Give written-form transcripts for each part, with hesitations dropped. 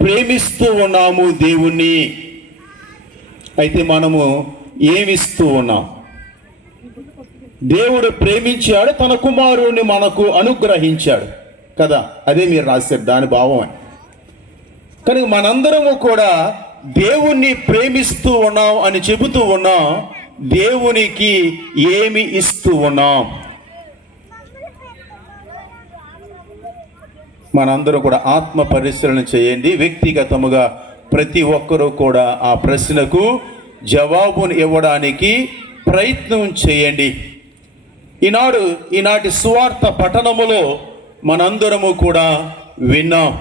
ప్రేమిస్తూ ఉన్నాము దేవుణ్ణి. అయితే మనము ఏమిస్తూ ఉన్నాం? దేవుడు ప్రేమించాడు, తన కుమారుణ్ణి మనకు అనుగ్రహించాడు కదా, అదే మీరు రాశారు, దాని భావం. కనుక మనందరము కూడా దేవుణ్ణి ప్రేమిస్తూ ఉన్నాం అని చెబుతూ ఉన్నాం. దేవునికి ఏమి ఇస్తూ ఉన్నాం? మనందరూ కూడా ఆత్మ పరిశీలన చేయండి. వ్యక్తిగతముగా ప్రతి ఒక్కరూ కూడా ఆ ప్రశ్నకు జవాబును ఇవ్వడానికి ప్రయత్నం చేయండి. ఈనాటి సువార్త పఠనములో మనందరము కూడా విన్నాం.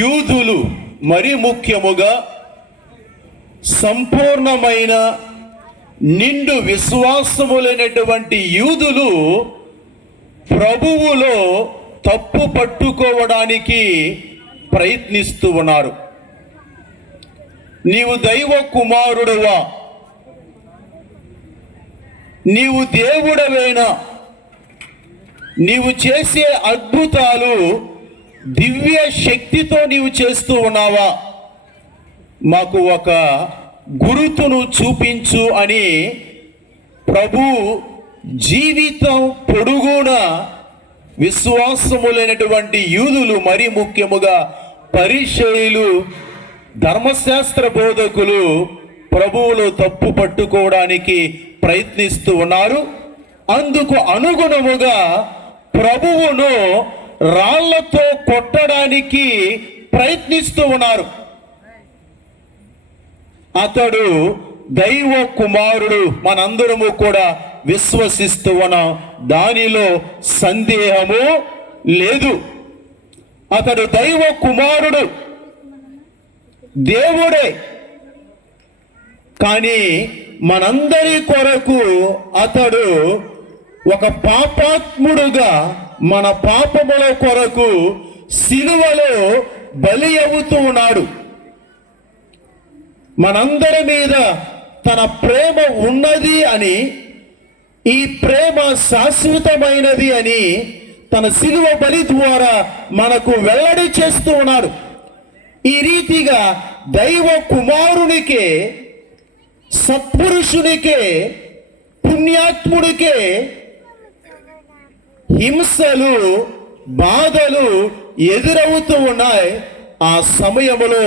యూదులు, మరి ముఖ్యముగా సంపూర్ణమైన నిండు విశ్వాసములైనటువంటి యూదులు ప్రభువులో తప్పు పట్టుకోవడానికి ప్రయత్నిస్తూ ఉన్నారు. నీవు దైవ కుమారుడువా, నీవు దేవుడవేనా, నీవు చేసే అద్భుతాలు దివ్య శక్తితో నీవు చేస్తూ ఉన్నావా, మాకు ఒక గురుతును చూపించు అని ప్రభు జీవితం పొడుగున విశ్వాసములైనటువంటి యూదులు, మరి ముఖ్యముగా పరిసయ్యులు, ధర్మశాస్త్ర బోధకులు ప్రభువులో తప్పు పట్టుకోవడానికి ప్రయత్నిస్తూ ఉన్నారు. అందుకు అనుగుణముగా ప్రభువును రాళ్లతో కొట్టడానికి ప్రయత్నిస్తూ ఉన్నారు. అతడు దైవ కుమారుడు, మనందరము కూడా విశ్వసిస్తూ ఉన్నాం, దానిలో సందేహము లేదు. అతడు దైవ కుమారుడు, దేవుడే. కానీ మనందరి కొరకు అతడు ఒక పాపాత్ముడుగా మన పాపముల కొరకు సిలువలో బలి అవుతూ ఉన్నాడు. మనందరి మీద తన ప్రేమ ఉన్నది అని, ఈ ప్రేమ శాశ్వతమైనది అని తన సిలువ బలి ద్వారా మనకు వెల్లడి చేస్తూ ఉన్నాడు. ఈ రీతిగా దైవ కుమారునికే, సత్పురుషునికే, పుణ్యాత్ముడికే హింసలు, బాధలు ఎదురవుతూ ఉన్నాయి. ఆ సమయములో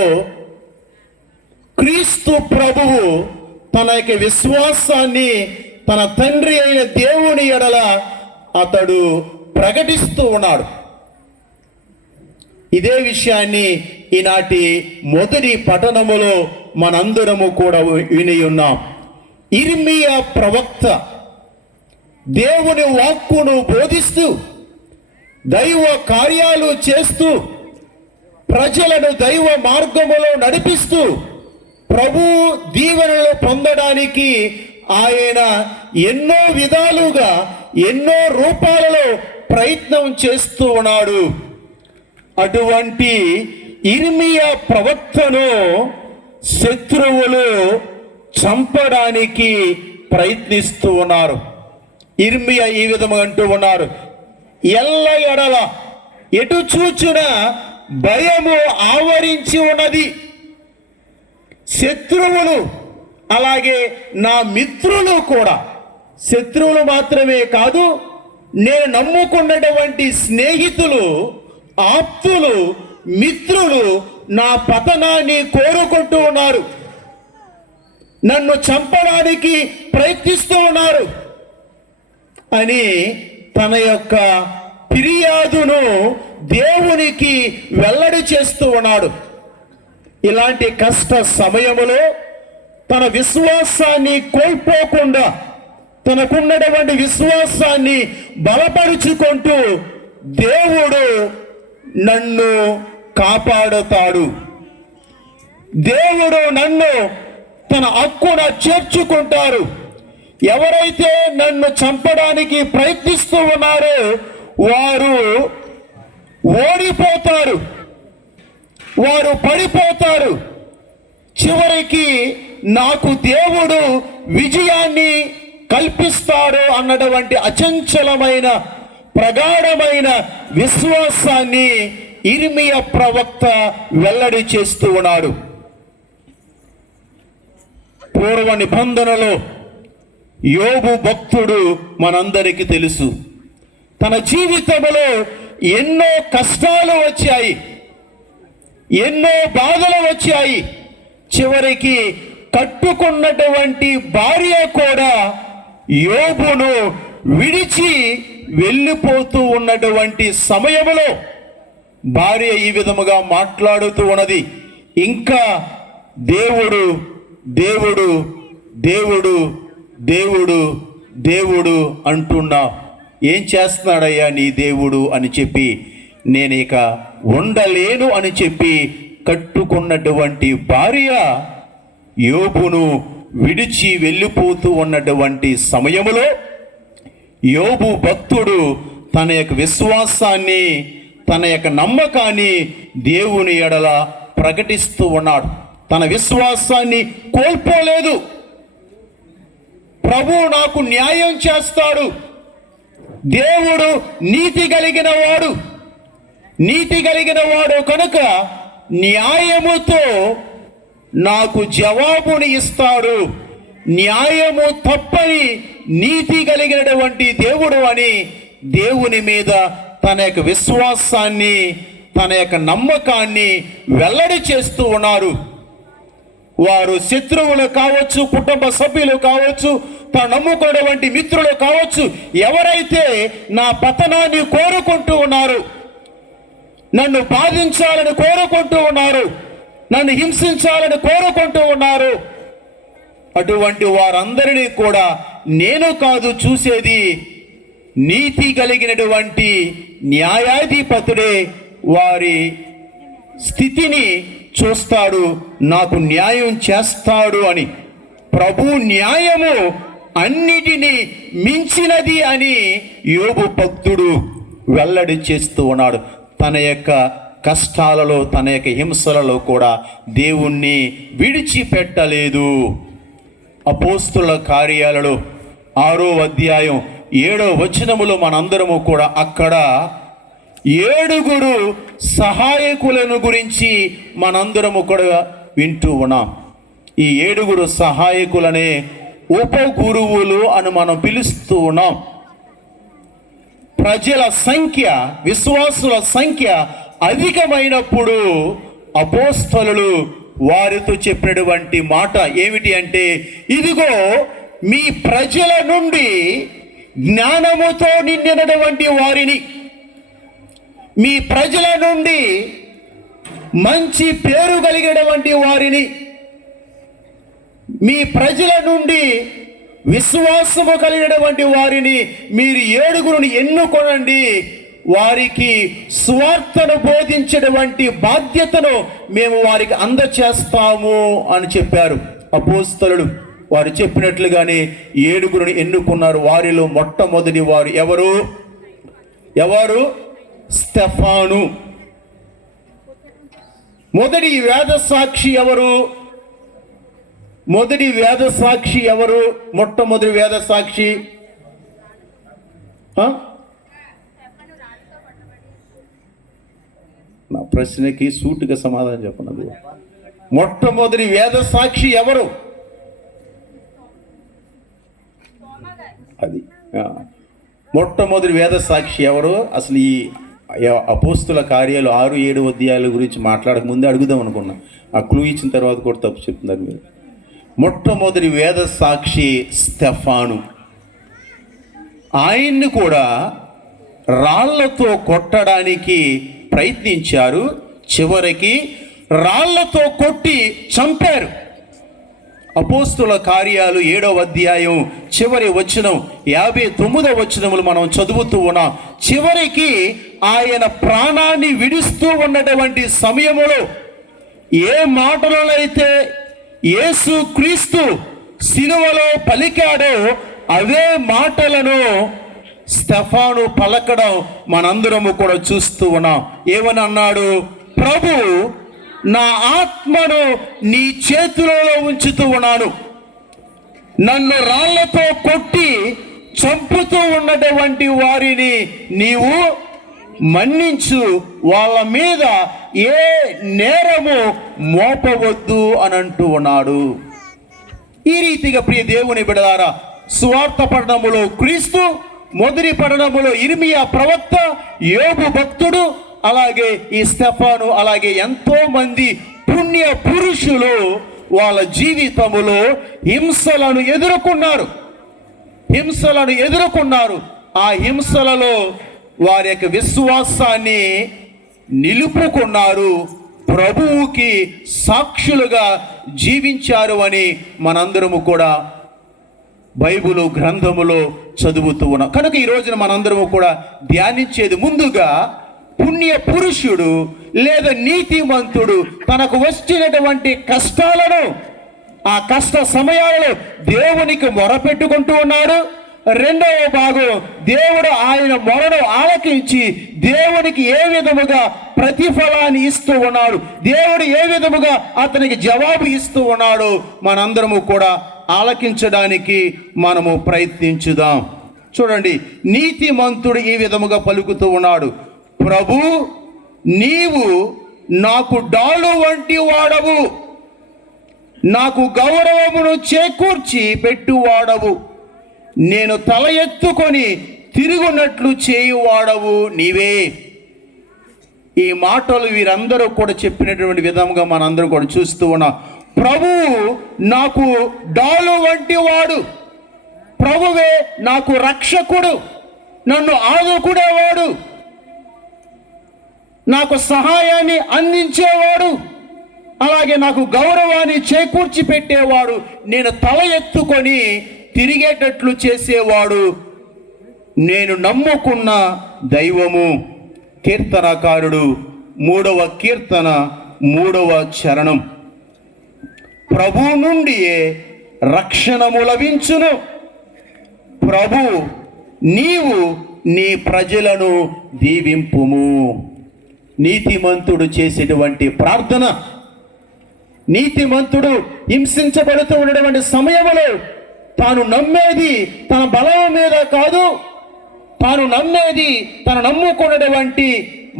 క్రీస్తు ప్రభువు తన యొక్క విశ్వాసాన్ని తన తండ్రి అయిన దేవుని ఎడల అతడు ప్రకటిస్తూ ఉన్నాడు. ఇదే విషయాన్ని ఈనాటి మొదటి పఠనములో మనందరము కూడా విని ఉన్నాం. ఇర్మియా ప్రవక్త దేవుని వాక్కును బోధిస్తూ, దైవ కార్యాలు చేస్తూ, ప్రజలను దైవ మార్గములో నడిపిస్తూ, ప్రభు దీవెనలు పొందడానికి ఆయన ఎన్నో విధాలుగా, ఎన్నో రూపాలలో ప్రయత్నం చేస్తూ ఉన్నాడు. అటువంటి ఇర్మియా ప్రవక్తను శత్రువులు చంపడానికి ప్రయత్నిస్తూ ఉన్నారు. ఇర్మియా ఈ విధంగా అంటూ ఉన్నారు, ఎల్ల ఎడల ఎటు చూచిన భయము ఆవరించి ఉన్నది. శత్రువులు, అలాగే నా మిత్రులు కూడా, శత్రువులు మాత్రమే కాదు, నేను నమ్ముకున్నటువంటి స్నేహితులు, ఆప్తులు, మిత్రులు నా పతనాన్ని కోరుకుంటూ ఉన్నారు, నన్ను చంపడానికి ప్రయత్నిస్తూ ఉన్నారు అని తన యొక్క ఫిర్యాదును దేవునికి వెల్లడి చేస్తూ ఉన్నాడు. ఇలాంటి కష్ట సమయములో తన విశ్వాసాన్ని కోల్పోకుండా, తనకున్నటువంటి విశ్వాసాన్ని బలపరుచుకుంటూ, దేవుడు నన్ను కాపాడుతాడు, దేవుడు నన్ను తన హక్కున చేర్చుకుంటారు, ఎవరైతే నన్ను చంపడానికి ప్రయత్నిస్తూ ఉన్నారో వారు ఓడిపోతారు, వారు పడిపోతారు, చివరికి నాకు దేవుడు విజయాన్ని కల్పిస్తాడు అన్నటువంటి అచంచలమైన, ప్రగాఢమైన విశ్వాసాన్ని ఇర్మియా ప్రవక్త వెల్లడి చేస్తూ ఉన్నాడు. పూర్వ నిబంధనలో యోబు భక్తుడు మనందరికీ తెలుసు. తన జీవితంలో ఎన్నో కష్టాలు వచ్చాయి, ఎన్నో బాధలు వచ్చాయి. చివరికి కట్టుకున్నటువంటి భార్య కూడా యోబును విడిచి వెళ్ళిపోతూ ఉన్నటువంటి సమయంలో భార్య ఈ విధముగా మాట్లాడుతూ ఉన్నది, ఇంకా దేవుడు దేవుడు దేవుడు దేవుడు దేవుడు అంటున్నా, ఏం చేస్తున్నాడయ్యా నీ దేవుడు అని చెప్పి, నేను ఇక ఉండలేను అని చెప్పి కట్టుకున్నటువంటి భార్య యోబును విడిచి వెళ్ళిపోతూ ఉన్నటువంటి సమయములో యోబు భక్తుడు తన యొక్క విశ్వాసాన్ని, తన యొక్క నమ్మకాన్ని దేవుని ఎడల ప్రకటిస్తూ ఉన్నాడు. తన విశ్వాసాన్ని కోల్పోలేదు. ప్రభువు నాకు న్యాయం చేస్తాడు, దేవుడు నీతి కలిగిన వాడు కనుక న్యాయముతో నాకు జవాబుని ఇస్తాడు, న్యాయము తప్పని నీతి కలిగినటువంటి దేవుడు అని దేవుని మీద తన యొక్క విశ్వాసాన్ని, తన యొక్క నమ్మకాన్ని వెల్లడి చేస్తూ ఉన్నారు. వారు శత్రువులు కావచ్చు, కుటుంబ సభ్యులు కావచ్చు, తన నమ్ముకున్నటువంటి మిత్రులు కావచ్చు, ఎవరైతే నా పతనాన్ని కోరుకుంటూ ఉన్నారు, నన్ను బాధించాలని కోరుకుంటూ ఉన్నారు, నన్ను హింసించాలని కోరుకుంటూ ఉన్నారు, అటువంటి వారందరినీ కూడా నేను కాదు చూసేది, నీతి కలిగినటువంటి న్యాయాధిపతుడే వారి స్థితిని చూస్తాడు, నాకు న్యాయం చేస్తాడు అని. ప్రభు న్యాయము అన్నిటినీ మించినది అని యోబు భక్తుడు వెల్లడి చేస్తూ ఉన్నాడు. తన యొక్క కష్టాలలో, తన యొక్క హింసలలో కూడా దేవుణ్ణి విడిచిపెట్టలేదు. అపోస్తుల కార్యాలలో 6వ అధ్యాయం 7వ వచనములో మనందరము కూడా అక్కడ 7 సహాయకులను గురించి మనందరము కూడా వింటూ ఉన్నాం. ఈ 7 సహాయకులనే ఉపగురువులు అని మనం పిలుస్తూ ఉన్నాం. ప్రజల సంఖ్య, విశ్వాసుల సంఖ్య అధికమైనప్పుడు అపోస్తలులు వారితో చెప్పినటువంటి మాట ఏమిటి అంటే, ఇదిగో మీ ప్రజల నుండి జ్ఞానముతో నిండినటువంటి వారిని, మీ ప్రజల నుండి మంచి పేరు కలిగినటువంటి వారిని, మీ ప్రజల నుండి విశ్వాసము కలిగినటువంటి వారిని మీరు 7 ఎన్నుకొనండి, వారికి స్వార్థను బోధించేటువంటి బాధ్యతను మేము వారికి అందచేస్తాము అని చెప్పారు అపోస్తలులు. వారు చెప్పినట్లుగానే 7 ఎన్నుకున్నారు. వారిలో మొట్టమొదటి వారు ఎవరు? స్టెఫాను. మొదటి వేద సాక్షి ఎవరు? మొట్టమొదటి వేద సాక్షి నా ప్రశ్నకి సూటిగా సమాధానం చెప్పండి. మొట్టమొదటి వేద సాక్షి ఎవరు? అది మొట్టమొదటి వేద సాక్షి ఎవరు? అసలు ఈ అపోస్తుల కార్యాలు 6-7 అధ్యాయాల గురించి మాట్లాడక ముందే అడుగుదాం అనుకున్నా. ఆ క్లూ ఇచ్చిన తర్వాత కూడా తప్పు చెప్తున్నారు మీరు. మొట్టమొదటి వేద సాక్షి స్టెఫాను. ఆయన్ని కూడా రాళ్లతో కొట్టడానికి ప్రయత్నించారు. చివరికి రాళ్లతో కొట్టి చంపారు. అపోస్తుల కార్యాలు 7వ అధ్యాయం చివరి వచనం 59వ వచనములు మనం చదువుతూ ఉన్నాం. చివరికి ఆయన ప్రాణాన్ని విడుస్తూ ఉన్నటువంటి సమయములో ఏ మాటలైతే యేసు క్రీస్తు సిలువలో పలికాడో అవే మాటలను స్టెఫాను పలకడం మనందరము కూడా చూస్తూ ఉన్నాం. ఏమని అన్నాడు? ప్రభు, నా ఆత్మను నీ చేతులలో ఉంచుతూ ఉన్నాను. నన్ను రాళ్లతో కొట్టి చంపుతూ ఉన్నటువంటి వారిని నీవు మన్నించు, వాళ్ళ మీద ఏ నేరము మోపవద్దు అని అంటూ ఉన్నాడు. ఈ రీతిగా ప్రియ దేవుని బిడ్డలారా, సువార్త పఠనములో క్రీస్తు, మొదటి పఠనములో ఇర్మియా ప్రవక్త, యోబు భక్తుడు, అలాగే ఈ స్టెఫాను, అలాగే ఎంతో మంది పుణ్య పురుషులు వాళ్ళ జీవితములో హింసలను ఎదుర్కొన్నారు. ఆ హింసలలో వారి యొక్క విశ్వాసాన్ని నిలుపుకున్నారు, ప్రభువుకి సాక్షులుగా జీవించారు అని మనందరము కూడా బైబిలు గ్రంథములో చదువుతూ ఉన్నాం. కనుక ఈ రోజున మనందరము కూడా ధ్యానించేది ముందుగా పుణ్య పురుషుడు లేదా నీతిమంతుడు తనకు వచ్చినటువంటి కష్టాలను, ఆ కష్ట సమయాలలో దేవునికి మొరపెట్టుకుంటూ ఉన్నాడు. రెండవ భాగం, దేవుడు ఆయన మొరను ఆలకించి దేవునికి ఏ విధముగా ప్రతిఫలాన్ని ఇస్తూ ఉన్నాడు, దేవుడు ఏ విధముగా అతనికి జవాబు ఇస్తూ ఉన్నాడు, మనందరము కూడా ఆలకించడానికి మనము ప్రయత్నించుదాం. చూడండి, నీతిమంతుడు ఈ విధముగా పలుకుతూ ఉన్నాడు, ప్రభు నీవు నాకు డాలు వంటి వాడవు, నాకు గౌరవమును చేకూర్చి పెట్టువాడవు, నేను తల ఎత్తుకొని తిరుగునట్లు చేయువాడవు నీవే. ఈ మాటలు వీరందరూ కూడా చెప్పినటువంటి విధంగా మనందరూ కూడా చూస్తూ ఉన్నాం. ప్రభువు నాకు డాలు వంటి వాడు, ప్రభువే నాకు రక్షకుడు, నన్ను ఆదుకునేవాడు, నాకు సహాయాన్ని అందించేవాడు, అలాగే నాకు గౌరవాన్ని చేకూర్చి పెట్టేవాడు, నేను తల ఎత్తుకొని తిరిగేటట్లు చేసేవాడు, నేను నమ్ముకున్న దైవము. కీర్తనకారుడు 3వ కీర్తన 3వ చరణం. ప్రభు నుండి రక్షణము లభించును, ప్రభు నీవు నీ ప్రజలను దీవింపుము. నీతిమంతుడు చేసేటువంటి ప్రార్థన, నీతిమంతుడు హింసించబడుతూ ఉన్నటువంటి సమయంలో తాను నమ్మేది తన బలం మీద కాదు, తాను నమ్మేది తను నమ్ముకున్నటువంటి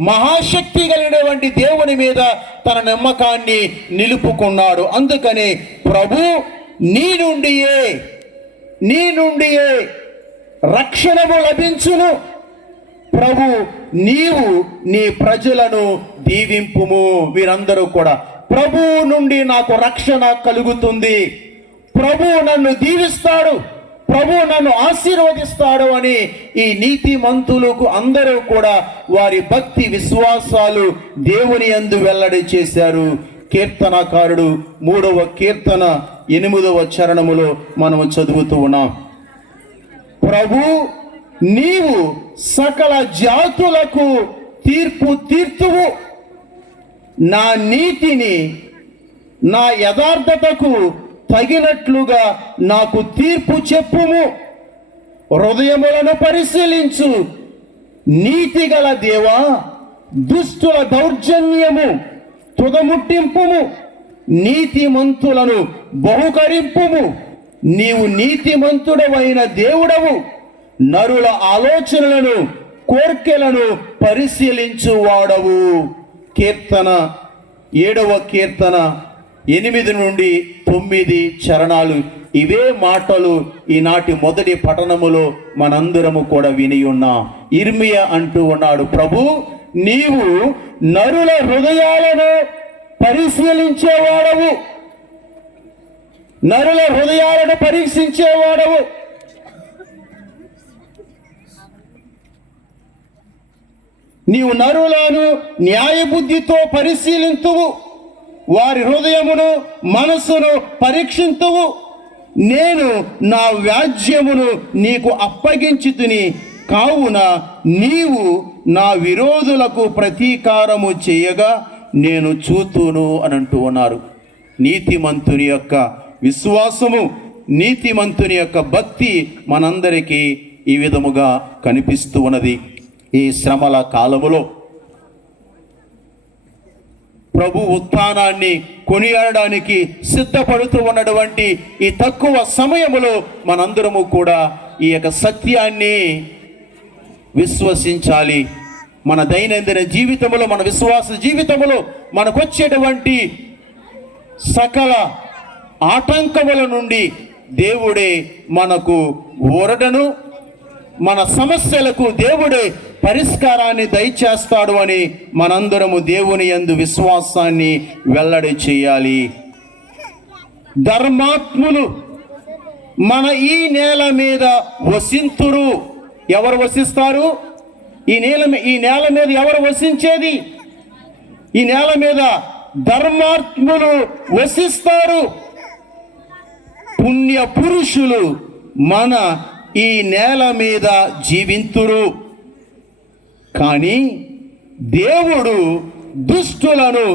మహాశక్తి కలిగినటువంటి దేవుని మీద తన నమ్మకాన్ని నిలుపుకున్నాడు. అందుకని ప్రభు నీ నుండియే రక్షణము లభించును, ప్రభు నీవు నీ ప్రజలను దీవింపుము. వీరందరూ కూడా ప్రభువు నుండి నాకు రక్షణ కలుగుతుంది, ప్రభువు నన్ను దీవిస్తాడు, ప్రభువు నన్ను ఆశీర్వదిస్తాడు అని ఈ నీతిమంతులకు అందరూ కూడా వారి భక్తి విశ్వాసాలు దేవుని యందు వెల్లడి చేశారు. కీర్తనకారుడు 3వ కీర్తన 8వ చరణములో మనము చదువుతూ ఉన్నాం. ప్రభు నీవు సకల జాతులకు తీర్పు తీర్తువు, నా నీతిని నా యథార్థతకు తగినట్లుగా నాకు తీర్పు చెప్పుము. హృదయములను పరిశీలించు, నీతిగల దేవా, దుష్టుల దౌర్జన్యము తుదముట్టింపుము, నీతిమంతులను బహుకరింపుము. నీవు నీతిమంతుడవైన దేవుడవు, నరుల ఆలోచనలను కోర్కెలను పరిశీలించువాడవు. కీర్తన 7వ కీర్తన 8 నుండి 9 చరణాలు. ఇవే మాటలు ఈనాటి మొదటి పఠనములో మనందరము కూడా విని ఉన్నాం. ఇర్మియా అంటూ ఉన్నాడు, ప్రభు నీవు నరుల హృదయాలను పరిశీలించేవాడవు, నరుల హృదయాలను పరీక్షించేవాడవు. నీవు నరులను న్యాయబుద్ధితో పరిశీలింతువు, వారి హృదయమును మనస్సును పరీక్షింతువు. నేను నా వ్యాజ్యమును నీకు అప్పగించితిని, కావున నీవు నా విరోధులకు ప్రతీకారము చేయగా నేను చూతును అని అంటూ ఉన్నారు. నీతిమంతుని యొక్క విశ్వాసము, నీతిమంతుని యొక్క భక్తి మనందరికీ ఈ విధముగా కనిపిస్తూ ఉన్నది. ఈ శ్రమల కాలములో ప్రభు ఉత్థానాన్ని కొనియాడడానికి సిద్ధపడుతూ ఉన్నటువంటి ఈ తక్కువ సమయములో మనందరము కూడా ఈ యొక్క సత్యాన్ని విశ్వసించాలి. మన దైనందిన జీవితంలో, మన విశ్వాస జీవితంలో మనకొచ్చేటువంటి సకల ఆటంకముల నుండి దేవుడే మనకు ఊరటను, మన సమస్యలకు దేవుడే పరిష్కారాన్ని దయచేస్తాడు అని మనందరము దేవుని యందు విశ్వాసాన్ని వెల్లడి చేయాలి. ధర్మాత్ములు మన ఈ నేల మీద వసింతురు. ఎవరు వసిస్తారు? ఈ నేల మీద ఎవరు వసించేది? ఈ నేల మీద ధర్మాత్ములు వసిస్తారు. పుణ్య పురుషులు మన ఈ నేల మీద జీవింతురు. కానీ దేవుడు దుష్టులను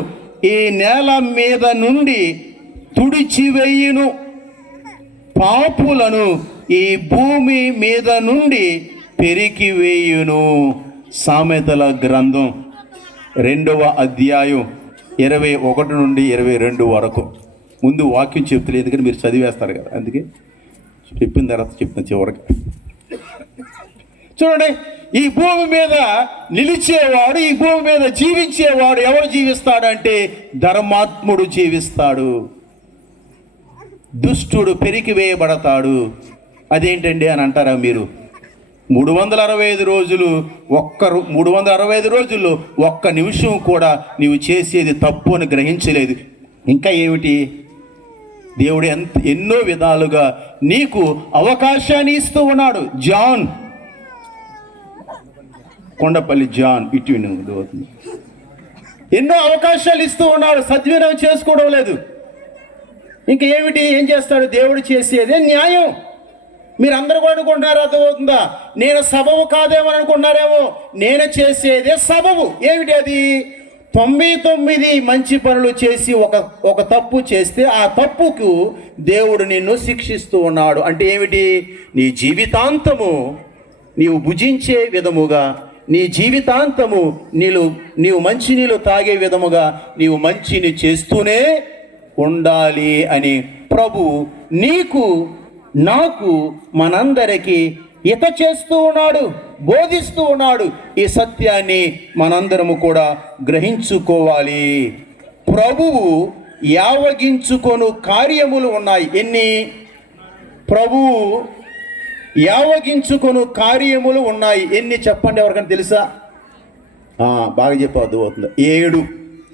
ఈ నేల మీద నుండి తుడిచివేయును, పాపులను ఈ భూమి మీద నుండి పెరికివేయును. సామెతల గ్రంథం 2వ అధ్యాయం 21 నుండి 22 వరకు. ముందు వాక్యం చెప్తలేదు, ఎందుకంటే మీరు చదివేస్తారు కదా, అందుకే చెప్పిన తర్వాత చెప్తున్నా చివరికి. చూడండి, ఈ భూమి మీద నిలిచేవాడు, ఈ భూమి మీద జీవించేవాడు ఎవరు జీవిస్తాడంటే ధర్మాత్ముడు జీవిస్తాడు. దుష్టుడు పెరికివేయబడతాడు. అదేంటండి అని అంటారా మీరు? 365 రోజులు 365 రోజుల్లో ఒక్క నిమిషం కూడా నీవు చేసేది తప్పు అని గ్రహించలేదు. ఇంకా ఏమిటి? దేవుడు ఎన్నో విధాలుగా నీకు అవకాశాన్ని ఇస్తూ ఉన్నాడు. జాన్, కొండపల్లి జాన్ ఇటు ఎన్నో అవకాశాలు ఇస్తూ ఉన్నాడు, సద్వినియోగం చేసుకోవడం లేదు. ఇంకా ఏమిటి? ఏం చేస్తాడు దేవుడు? చేసేదే న్యాయం. మీరందరూ కూడా అనుకుంటున్నారు, అర్థమవుతుందా? నేను సబబు కాదేమని అనుకుంటున్నారేమో. నేను చేసేదే సబబు. ఏమిటి అది? 99 మంచి పనులు చేసి ఒక తప్పు చేస్తే ఆ తప్పుకు దేవుడు నిన్ను శిక్షిస్తూ ఉన్నాడు. అంటే ఏమిటి? నీ జీవితాంతము నీవు భుజించే విధముగా, నీ జీవితాంతము నీవు మంచినీళ్ళు తాగే విధముగా నీవు మంచిని చేస్తూనే ఉండాలి అని ప్రభు నీకు, నాకు, మనందరికీ హిత చేస్తూ ఉన్నాడు, బోధిస్తూ ఉన్నాడు. ఈ సత్యాన్ని మనందరము కూడా గ్రహించుకోవాలి. ప్రభువు యావగించుకొను కార్యములు ఉన్నాయి. ఎన్ని? ప్రభువు యావగించుకొను కార్యములు ఉన్నాయి. ఎన్ని చెప్పండి, ఎవరికైనా తెలుసా? బాగా చెప్పవద్దు అవుతుంది. 7.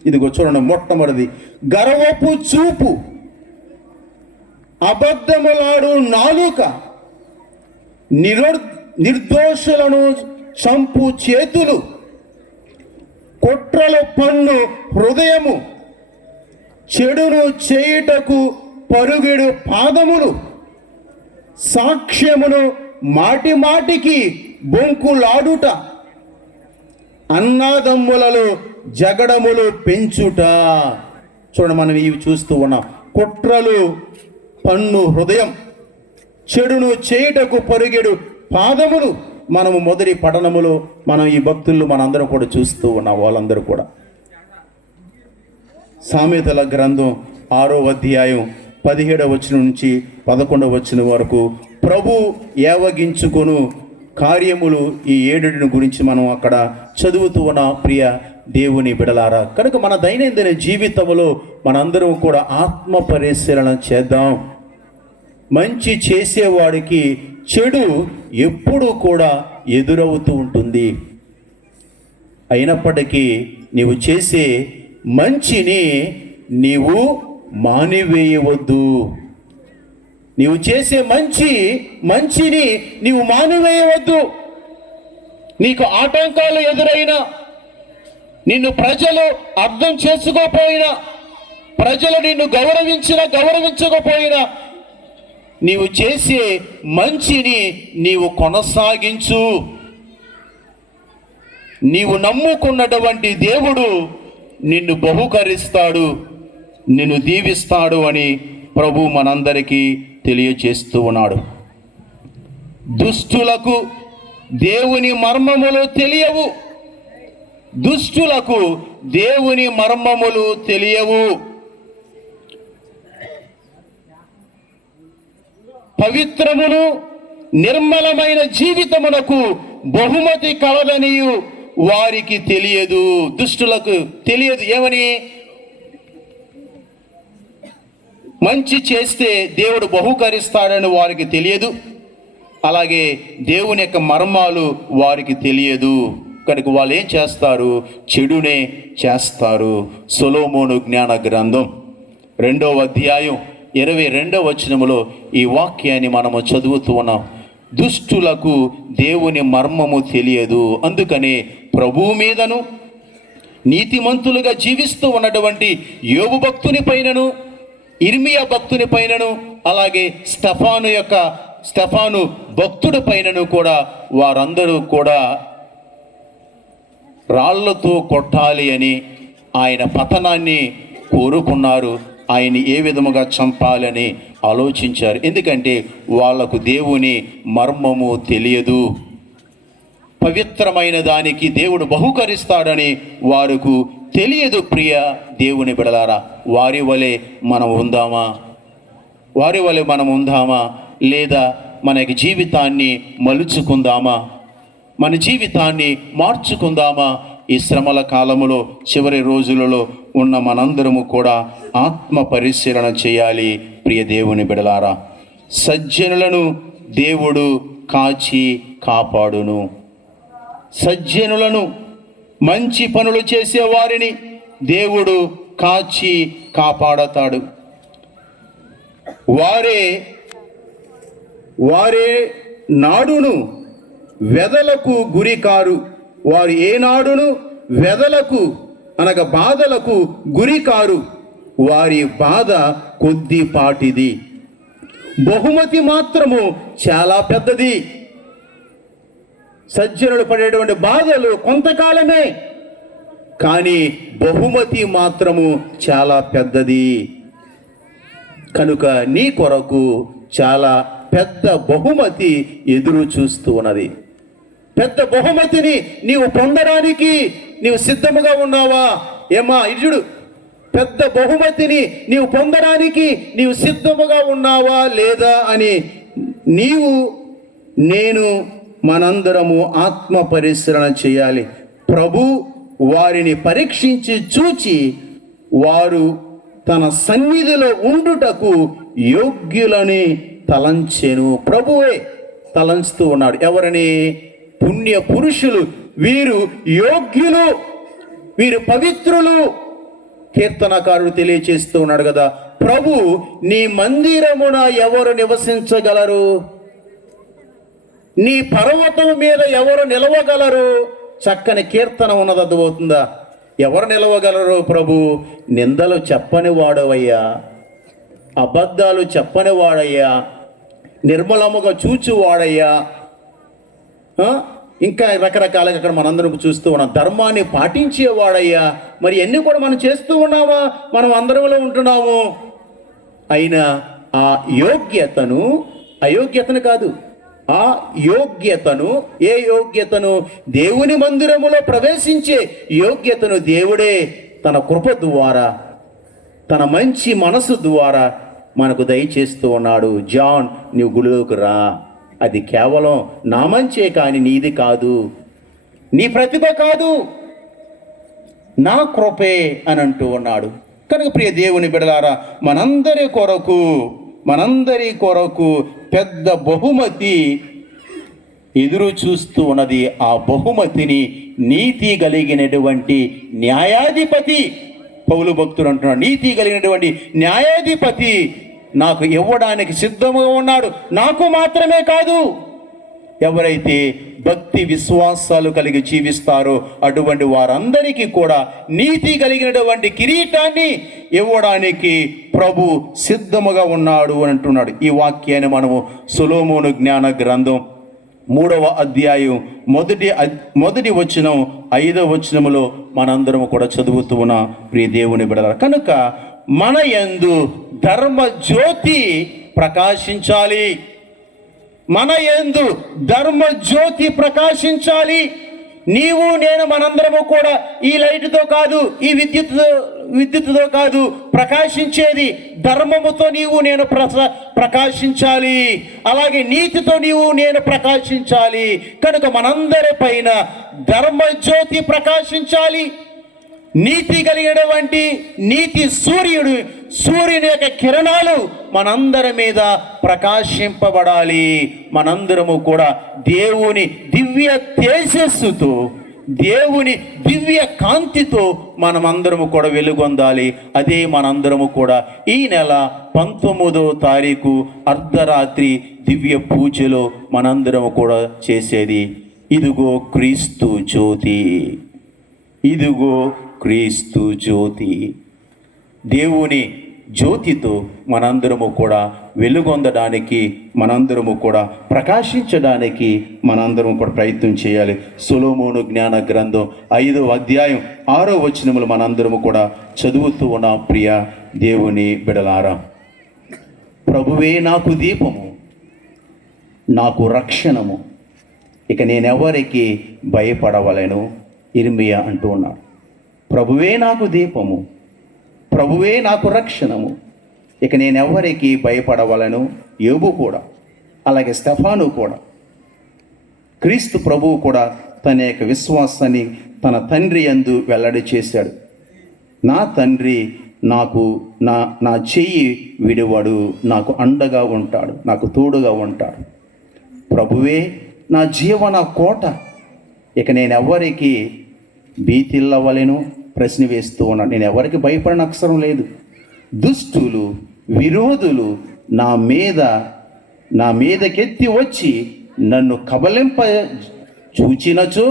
ఇదిగో చూడండి, మొట్టమొదటిది గర్వపు చూపు, అబద్ధములాడు నాలుక, నిర్దోషులను చంపు చేతులు, కుట్రలు పన్ను హృదయము, చెడును చేయుటకు పరుగెడు పాదములు, సాక్ష్యమును మాటి మాటికి బొంకులాడుట, అన్నాదమ్ములలో జగడములు పెంచుట. చూడండి, మనం ఇవి చూస్తూ ఉన్నాం. కుట్రలు పన్ను హృదయం, చెడును చేయుటకు పరుగెడు పాదములు. మనము మొదటి పఠనములో మనం ఈ భక్తులు మనందరం కూడా చూస్తూ ఉన్నాం. వాళ్ళందరూ కూడా సామెతల గ్రంథం 6వ అధ్యాయం 17వ వచనం నుంచి 11వ వచనం వరకు ప్రభు ఏవగించుకొను కార్యములు ఈ 7 గురించి మనం అక్కడ చదువుతూ ఉన్న ప్రియ దేవుని బిడలారా. కనుక మన దైనందిన జీవితంలో మనందరం కూడా ఆత్మ పరిశీలన చేద్దాం. మంచి చేసేవాడికి చెడు ఎప్పుడూ కూడా ఎదురవుతూ ఉంటుంది. అయినప్పటికీ నీవు చేసే మంచిని నీవు మానివేయవద్దు. నీవు చేసే మంచిని నీవు మానివేయవద్దు. నీకు ఆటంకాలు ఎదురైనా, నిన్ను ప్రజలు అర్థం చేసుకోపోయినా, ప్రజలు నిన్ను గౌరవించకపోయినా, నీవు చేసే మంచిని నీవు కొనసాగించు. నీవు నమ్ముకున్నటువంటి దేవుడు నిన్ను బహుకరిస్తాడు, నిన్ను దీవిస్తాడు అని ప్రభు మనందరికీ తెలియజేస్తూ ఉన్నాడు. దుష్టులకు దేవుని మర్మములు తెలియవు. దుష్టులకు దేవుని మర్మములు తెలియవు. పవిత్రమును నిర్మలమైన జీవితమునకు బహుమతి కలదనియు వారికి తెలియదు. దుష్టులకు తెలియదు. ఏమని? మంచి చేస్తే దేవుడు బహుకరిస్తాడని వారికి తెలియదు. అలాగే దేవుని యొక్క మర్మాలు వారికి తెలియదు. కనుక వాళ్ళు ఏం చేస్తారు? చెడునే చేస్తారు. సొలొమోను జ్ఞాన గ్రంథం 2వ అధ్యాయం 22వ వచనములో ఈ వాక్యాన్ని మనము చదువుతూ ఉన్నాం. దుష్టులకు దేవుని మర్మము తెలియదు. అందుకనే ప్రభువు మీదను నీతిమంతులుగా జీవిస్తూ ఉన్నటువంటి యోబు భక్తుని పైనను, ఇర్మియా భక్తుని పైనను, అలాగే స్టెఫాను భక్తుడి పైనను కూడా వారందరూ కూడా రాళ్లతో కొట్టాలి అని ఆయన పతనాన్ని కోరుకున్నారు. ఆయన ఏ విధముగా చంపాలని ఆలోచించారు. ఎందుకంటే వాళ్లకు దేవుని మర్మము తెలియదు. పవిత్రమైన దానికి దేవుడు బహుకరిస్తాడని వారికి తెలియదు. ప్రియ దేవుని బిడలారా, వారి వలె మనం ఉందామా? లేదా మనకి జీవితాన్ని మలుచుకుందామా? మన జీవితాన్ని మార్చుకుందామా? ఈ శ్రమల కాలములో, చివరి రోజులలో ఉన్న మనందరము కూడా ఆత్మ పరిశీలన చేయాలి. ప్రియ దేవుని బిడలారా, సజ్జనులను దేవుడు కాచి కాపాడును. సజ్జనులను, మంచి పనులు చేసే వారిని దేవుడు కాచి కాపాడతాడు. వారే నాడును వెదలకు గురికారు. వారు ఏనాడును వెదలకు అనగా బాధలకు గురికారు. వారి బాధ కొద్దిపాటిది, బహుమతి మాత్రము చాలా పెద్దది. సజ్జనులు పడేటువంటి బాధలు కొంతకాలమే, కానీ బహుమతి మాత్రము చాలా పెద్దది. కనుక నీ కొరకు చాలా పెద్ద బహుమతి ఎదురు చూస్తూ ఉన్నది. పెద్ద బహుమతిని నీవు పొందడానికి నీవు సిద్ధముగా ఉన్నావా? ఏమా ఇజుడు, పెద్ద బహుమతిని నీవు పొందడానికి నీవు సిద్ధముగా ఉన్నావా లేదా అని నేను మనందరము ఆత్మ పరిశీలన చేయాలి. ప్రభు వారిని పరీక్షించి చూచి వారు తన సన్నిధిలో ఉండుటకు యోగ్యులని తలంచెను. ప్రభువే తలంచుతూ ఉన్నాడు. ఎవరిని? పుణ్య పురుషులు. వీరు యోగ్యులు, వీరు పవిత్రులు. కీర్తనకారుడు తెలియచేస్తూ ఉన్నాడు కదా, ప్రభు నీ మందిరమున ఎవరు నివసించగలరు? నీ పర్వతం మీద ఎవరు నిలవగలరు? చక్కని కీర్తన ఉన్నది, అర్థమవుతుందా? ఎవరు నిలవగలరు? ప్రభు నిందలు చెప్పని వాడవయ్యా, అబద్ధాలు చెప్పని వాడయ్యా, నిర్మలముగా చూచువాడయ్యా, ఇంకా రకరకాలుగా అక్కడ మనందరం చూస్తూ ఉన్నాం. ధర్మాన్ని పాటించేవాడయ్యా. మరి ఎన్ని కూడా మనం చేస్తూ ఉన్నామా? మనం అందరిలో ఉంటున్నాము. అయినా ఆ అయోగ్యతను కాదు, ఆ యోగ్యతను, ఏ యోగ్యతను? దేవుని మందిరములో ప్రవేశించే యోగ్యతను దేవుడే తన కృప ద్వారా, తన మంచి మనసు ద్వారా మనకు దయచేస్తూ ఉన్నాడు. జాన్, నీవు గుడిలోకి రా, అది కేవలం నా మంచే కానీ నీది కాదు, నీ ప్రతిభ కాదు, నా కృపే అని అంటూ ఉన్నాడు. కనుక ప్రియ దేవుని బిడలారా, మనందరి కొరకు పెద్ద బహుమతి ఎదురు చూస్తూ ఉన్నది. ఆ బహుమతిని నీతి కలిగినటువంటి న్యాయాధిపతి, పౌలు భక్తుడు అంటున్నాడు, నీతి కలిగినటువంటి న్యాయాధిపతి నాకు ఇవ్వడానికి సిద్ధంగా ఉన్నాడు. నాకు మాత్రమే కాదు, ఎవరైతే భక్తి విశ్వాసాలు కలిగి జీవిస్తారో అటువంటి వారందరికీ కూడా నీతి కలిగినటువంటి కిరీటాన్ని ఇవ్వడానికి ప్రభు సిద్ధముగా ఉన్నాడు అని అంటున్నాడు. ఈ వాక్యాన్ని మనము సొలొమోను జ్ఞాన గ్రంథం 3వ అధ్యాయం మొదటి వచనం 5వ వచనములో మనందరం కూడా చదువుతూ ఉన్నాం. ప్రియ దేవుని బిడ్డలారా, కనుక మన యందు ధర్మ జ్యోతి ప్రకాశించాలి. మన యందు ధర్మ జ్యోతి ప్రకాశించాలి. నీవు నేను మనందరము కూడా ఈ లైట్తో కాదు, ఈ విద్యుత్తుతో కాదు ప్రకాశించేది, ధర్మముతో నీవు నేను ప్రకాశించాలి, అలాగే నీతితో నీవు నేను ప్రకాశించాలి. కనుక మనందరి పైన ధర్మజ్యోతి ప్రకాశించాలి. నీతి కలిగినటువంటి నీతి సూర్యుని యొక్క కిరణాలు మనందరి మీద ప్రకాశింపబడాలి. మనందరము కూడా దేవుని దివ్య తేజస్సుతో, దేవుని దివ్య కాంతితో మనమందరము కూడా వెలుగొందాలి. అదే మనందరము కూడా ఈ నెల 19వ తారీఖు అర్ధరాత్రి దివ్య పూజలో మనందరము కూడా చేసేది. ఇదిగో క్రీస్తు జ్యోతి, ఇదిగో క్రీస్తు జ్యోతి. దేవుని జ్యోతితో మనందరము కూడా వెలుగొందడానికి, మనందరము కూడా ప్రకాశించడానికి మనందరము కూడా ప్రయత్నం చేయాలి. సొలొమోను జ్ఞాన గ్రంథం 5వ అధ్యాయం 6వ వచనములు మనందరము కూడా చదువుతూ ఉన్నాం. ప్రియ దేవుని బిడలారా, ప్రభువే నాకు దీపము, నాకు రక్షణము, ఇక నేనెవరికి భయపడవలెను ఇర్మియా అంటూ ఉన్నాడు. ప్రభువే నాకు దీపము, ప్రభువే నాకు రక్షణము, ఇక నేనెవరికి భయపడవలను. యోబు కూడా, అలాగే స్టెఫాను కూడా, క్రీస్తు ప్రభువు కూడా తన యొక్క విశ్వాసాన్ని తన తండ్రి యందు వెల్లడి చేశాడు. నా తండ్రి నాకు నా చెయ్యి విడివాడు, నాకు అండగా ఉంటాడు, నాకు తోడుగా ఉంటాడు. ప్రభువే నా జీవన కోట, ఇక నేనెవరికి భీతిల్లవలెను ప్రశ్న వేస్తూ ఉన్నాను. నేను ఎవరికి భయపడిన అవసరం లేదు. దుష్టులు, విరోధులు నా మీదకెత్తి వచ్చి నన్ను కబలింప చూచినచో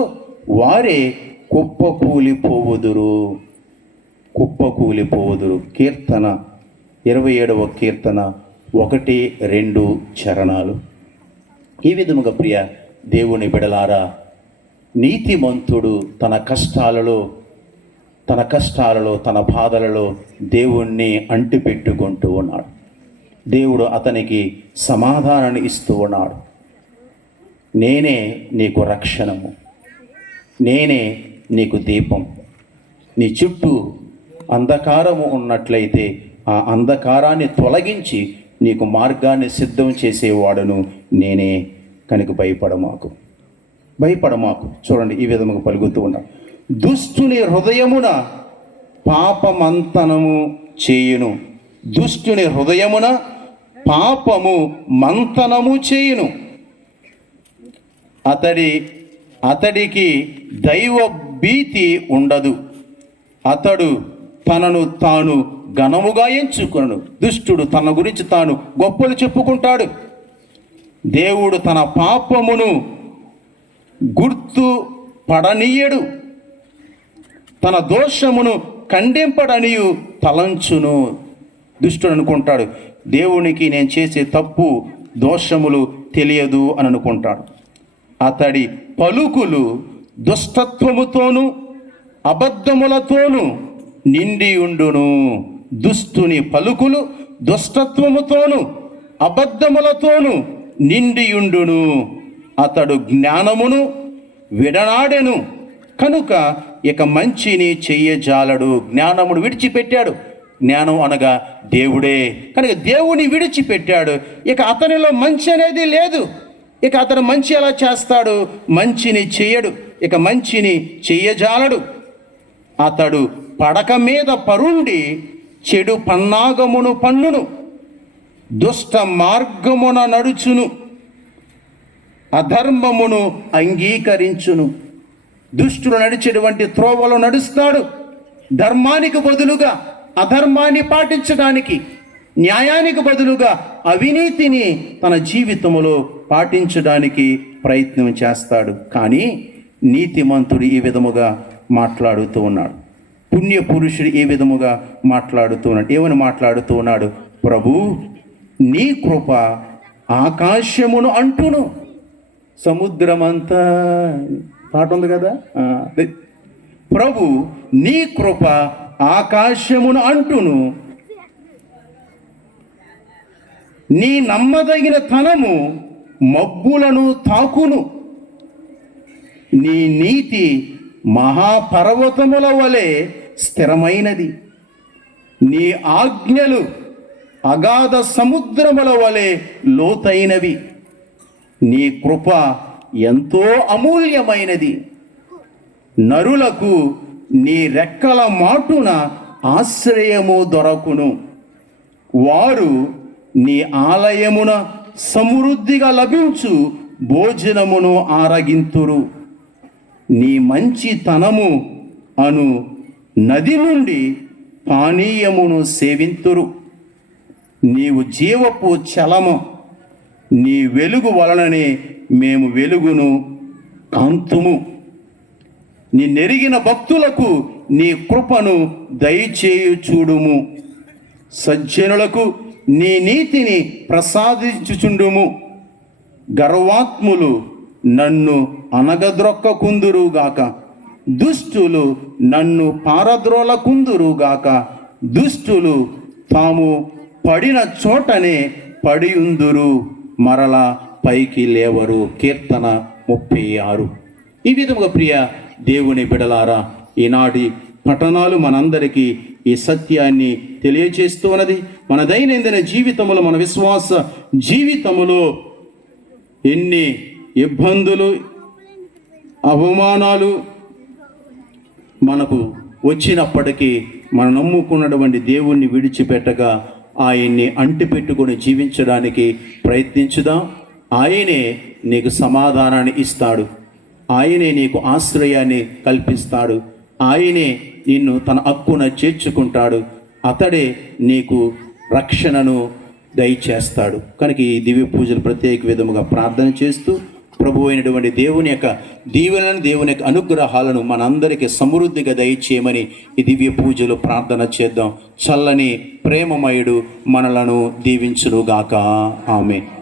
వారే కుప్పకూలిపోవుదురు. కీర్తన 27వ కీర్తన 1-2 చరణాలు. ఈ విధముగా ప్రియ దేవుని బిడలారా, నీతిమంతుడు తన కష్టాలలో, తన బాధలలో దేవుణ్ణి అంటిపెట్టుకుంటూ ఉన్నాడు. దేవుడు అతనికి సమాధానాన్ని ఇస్తూ ఉన్నాడు. నేనే నీకు రక్షణము, నేనే నీకు దీపం. నీ చుట్టూ అంధకారము ఉన్నట్లయితే ఆ అంధకారాన్ని తొలగించి నీకు మార్గాన్ని సిద్ధం చేసేవాడును నేనే. కనుక భయపడమాకు. చూడండి, ఈ విధముగా పలుకుతూ ఉన్నాడు. దుష్టుని హృదయమున పాపమంతనము చేయును, దుష్టుని హృదయమున పాపము మంతనము చేయును. అతడికి దైవ భీతి ఉండదు, అతడు తనను తాను ఘనముగా ఎంచుకొను. దుష్టుడు తన గురించి తాను గొప్పలు చెప్పుకుంటాడు. దేవుడు తన పాపమును గుర్తు పడనీయడు, తన దోషమును ఖండింపడనియు తలంచును. దుష్టుడు అనుకుంటాడు, దేవునికి నేను చేసే తప్పు దోషములు తెలియదు అని అనుకుంటాడు. అతడి పలుకులు దుష్టత్వముతోను అబద్ధములతోనూ నిండి ఉండును. దుష్టుని పలుకులు దుష్టత్వముతోను అబద్ధములతోను నిండియుండును. అతడు జ్ఞానమును విడనాడెను కనుక ఇక మంచిని చెయ్యజాలడు. జ్ఞానమును విడిచిపెట్టాడు. జ్ఞానం అనగా దేవుడే కనుక దేవుని విడిచిపెట్టాడు. ఇక అతనిలో మంచి అనేది లేదు. ఇక అతను మంచి ఎలా చేస్తాడు? మంచిని చెయ్యడు, ఇక మంచిని చెయ్యజాలడు. అతడు పడక మీద పరుండి చెడు పన్నాగమును పన్నును, దుష్ట మార్గమున నడుచును, అధర్మమును అంగీకరించును. దుష్టుడు నడిచేటువంటి త్రోవలో నడుస్తాడు. ధర్మానికి బదులుగా అధర్మాన్ని పాటించడానికి, న్యాయానికి బదులుగా అవినీతిని తన జీవితంలో పాటించడానికి ప్రయత్నం చేస్తాడు. కానీ నీతిమంతుడు ఈ విధముగా మాట్లాడుతూ ఉన్నాడు. పుణ్య పురుషుడు ఈ విధముగా మాట్లాడుతూ ఉన్నాడు. ఏమని మాట్లాడుతూ ఉన్నాడు? ప్రభు నీ కృప ఆకాశమును అంటును, సముద్రమంతా పాట ఉంది కదా. ప్రభు నీ కృప ఆకాశమును అంటును, నీ నమ్మదగిన తనము మబ్బులను తాకును. నీ నీతి మహాపర్వతముల వలె స్థిరమైనది. నీ ఆజ్ఞలు అగాధ సముద్రముల వలె లోతైనవి. నీ కృప ఎంతో అమూల్యమైనది. నరులకు నీ రెక్కల మాటున ఆశ్రయము దొరకును. వారు నీ ఆలయమున సమృద్ధిగా లభించు భోజనమును ఆరగింతురు. నీ మంచితనము అను నది నుండి పానీయమును సేవింతురు. నీవు జీవపు చలము. నీ వెలుగు వలననే మేము వెలుగును కాంతుము. నీ నెరిగిన భక్తులకు నీ కృపను దయచేయు చూడుము. సజ్జనులకు నీ నీతిని ప్రసాదించుచుండుము. గర్వాత్ములు నన్ను అనగద్రొక్కకుందురుగాక, దుష్టులు నన్ను పారద్రోలకుందురుగాక. దుష్టులు తాము పడిన చోటనే పడియుందురు, మరలా పైకి లేవరు. కీర్తన 36. ఈ విధముగా ప్రియ దేవుని బిడలారా, ఈనాటి పఠనాలు మనందరికీ ఈ సత్యాన్ని తెలియజేస్తున్నది. మన దైనందిన జీవితములో, మన విశ్వాస జీవితములో ఎన్ని ఇబ్బందులు, అవమానాలు మనకు వచ్చినప్పటికీ మనం నమ్ముకున్నటువంటి దేవుణ్ణి విడిచిపెట్టక ఆయన్ని అంటిపెట్టుకొని జీవించడానికి ప్రయత్నించుదాం. ఆయనే నీకు సమాధానాన్ని ఇస్తాడు. ఆయనే నీకు ఆశ్రయాన్ని కల్పిస్తాడు. ఆయనే నిన్ను తన హక్కున చేర్చుకుంటాడు. అతడే నీకు రక్షణను దయచేస్తాడు. కనుక ఈ దివ్య పూజలు ప్రత్యేక విధముగా ప్రార్థన చేస్తూ ప్రభు అయినటువంటి దేవుని యొక్క దీవెనలను, దేవుని యొక్క అనుగ్రహాలను మనందరికీ సమృద్ధిగా దయచేయమని ఈ దివ్య పూజలు ప్రార్థన చేద్దాం. చల్లని ప్రేమమయుడు మనలను దీవించునుగాక. ఆమేన్.